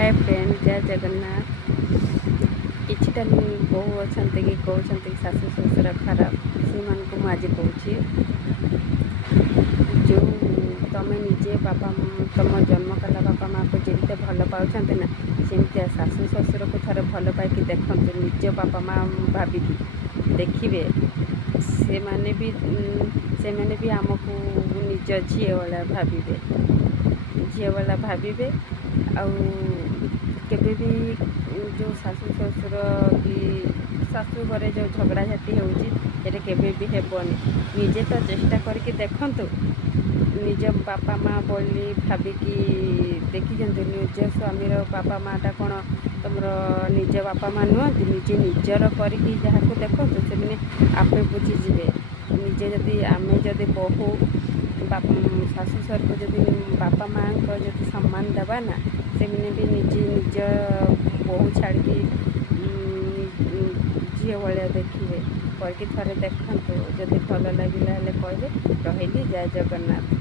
Hi friend जय जगन्नाथ। किछिटा बहु अच्छा कि कहते शाशु शशुर खराब से आज कौची जो तुम निजे बापा तुम जन्म कला बापा माँ को जमी भल पाँच ना सेमती शाशु शशुर को थे भल पाई देखु निज बापा माँ भाविकी देखिए से मैंने भी आमको निज झील वाला भावे झील वाला भावे केबे भी जो शाशु शशुर कि शाशु घरे जो झगड़ा झाटी होते केबे भी हेबनी निजे तो चेष्टा करके देखंतु निज बापा माँ बोली भाविकी देखी निज स्वामीर बापा माँटा कौन तुम निज बापा माँ नुहति निजे निजर करके जहाँ को देखो से आपे बुझीजे निजे जदि आमे जदि बहु शाशु शशुर को जदि बापा माँ को जदि सम्मान देवा ना से भी निजे निज बहु छाड़ी झील भाया देखिए करके थे देखते जदि भल लगे कहले रही जय जगन्नाथ।